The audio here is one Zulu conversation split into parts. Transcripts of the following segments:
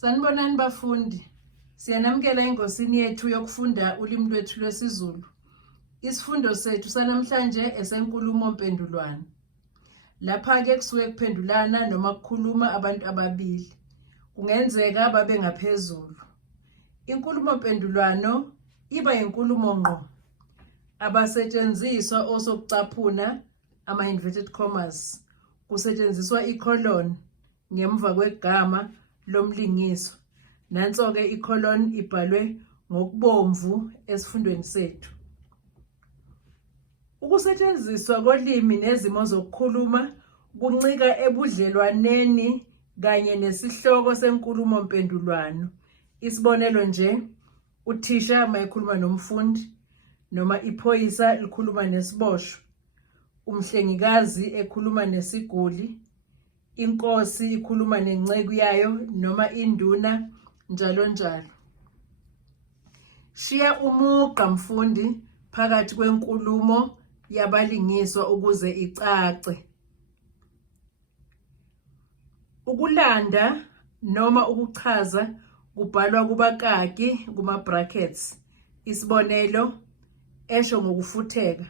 Sanibonani bafundi. Siyanamukela engosini yethu yokufunda ulimi lwethu lwesiZulu. Isifundo sethu sanamhlanje esenkulumo mpendulwano. Lapha ke kusuke kuphendulana noma kukhuluma abantu ababili. Kungenzeka babe ngaphezulu. Inkulumo mpendulwano iba inkulumo ngqo. Abasetshenziswa osokucaphuna ama-inverted commas. Kusetshenziswa i-colon ngemva kwegama lomlingiswa. Nanso-ke i-colon ibhalwe ngokubomvu esifundweni sethu. Ukusetshenziswa kolimi nezimo zokukhuluma kuncika ebudlelwaneni kanye nesihloko senkulumo mpendulwano. Isibonelo nje, uthisha mayekhuluma nomfundi, noma iphoyisa likhuluma nesiboshwa, umhlengikazi ekhuluma nesiguli, inkosi ikhuluma nenceku yayo noma induna, njalo njalo. Shiya umugqa mfundi phakathi kwenkulumo yabalingiswa ukuze icace. Ukulanda noma ukuchaza kubhalwa kubakaki kuma-brackets. Isibonelo, esho ngokufutheka,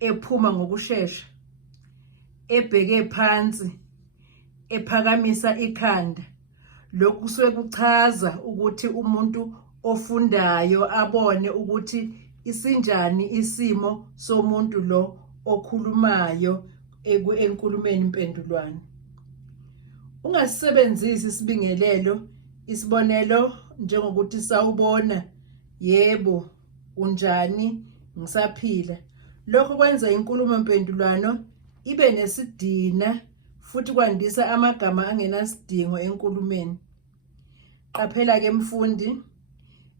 ephuma ngokushesha, ebheke phansi, ephakamisa ikhanda. Lokhu kusuke kuchaza ukuthi umuntu ofundayo abone ukuthi isinjani isimo somuntu lo okhulumayo enkulumeni mpendulwano. Ungasebenzisi isibingelelo, isibonelo njengokuthi sawubona, yebo, unjani, ngisaphila. Lokho kwenza inkulumo mpendulwano ibe nesidina futhi kwandisa amagama angenasidingo enkulumeni. Qaphela ke mfundi,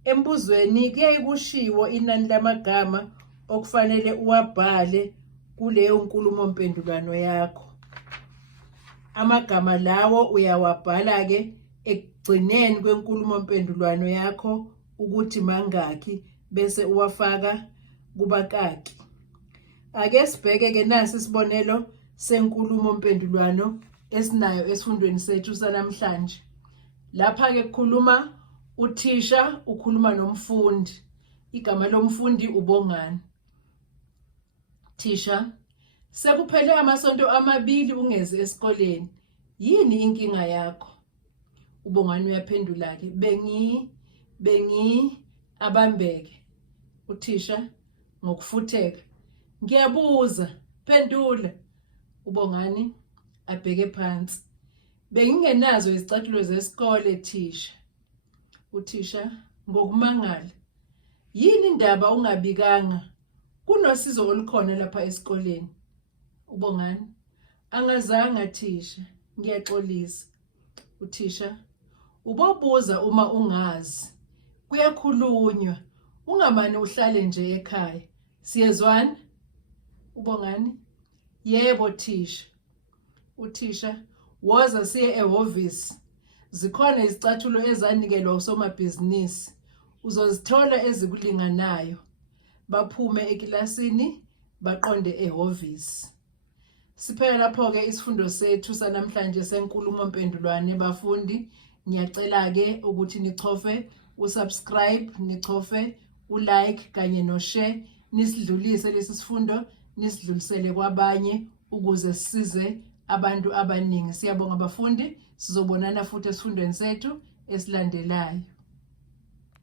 embuzweni kuyaye kushiwo inani lamagama okufanele uwabhale kuleyo nkulumo mpendulwano yakho. Amagama lawo uyawabhala ke ekugcineni kwenkulumo mpendulwano yakho ukuthi mangaki bese uwafaka kubakaki. Ake sibheke ke nasi isibonelo senkulumo mpendulwano esinayo esifundweni sethu sanamhlanje. Lapha ke kukhuluma uthisha ukhuluma nomfundi. Igama lomfundi uBongani. Thisha, sekuphele amasonto amabili ungeze esikoleni. Yini inkinga yakho? uBongani uyaphendula ke, bengi abambeke. Uthisha ngokufutheka, ngiyabuza, phendula. uBongani abheke phansi, bengingenazo izicathulo zesikole thisha. Uthisha ngokumangala, yini indaba ungabikanga? Kunosizo olukhona lapha esikoleni. uBongani, angazanga thisha, ngiyaxolisa. Uthisha, ubobuza uma ungazi, kuyakhulunywa, ungamane uhlale nje ekhaya, siyezwana? uBongani, yebo thisha. Uthisha, woza siye ehhovisi, zikhona izicathulo ezanikelwa usomabhizinisi, uzozithola ezikulinganayo. Baphume ekilasini baqonde ehhovisi. Siphela lapho-ke isifundo sethu sanamhlanje senkulumo mpendulwane bafundi. Ngiyacela ke ukuthi nichofe usubscribe, nichofe ulike kanye no-share, nisidlulise lesi sifundo, nisidlulisele kwabanye ukuze sisize abantu abaningi. Siyabonga bafundi, sizobonana futhi esifundweni sethu esilandelayo.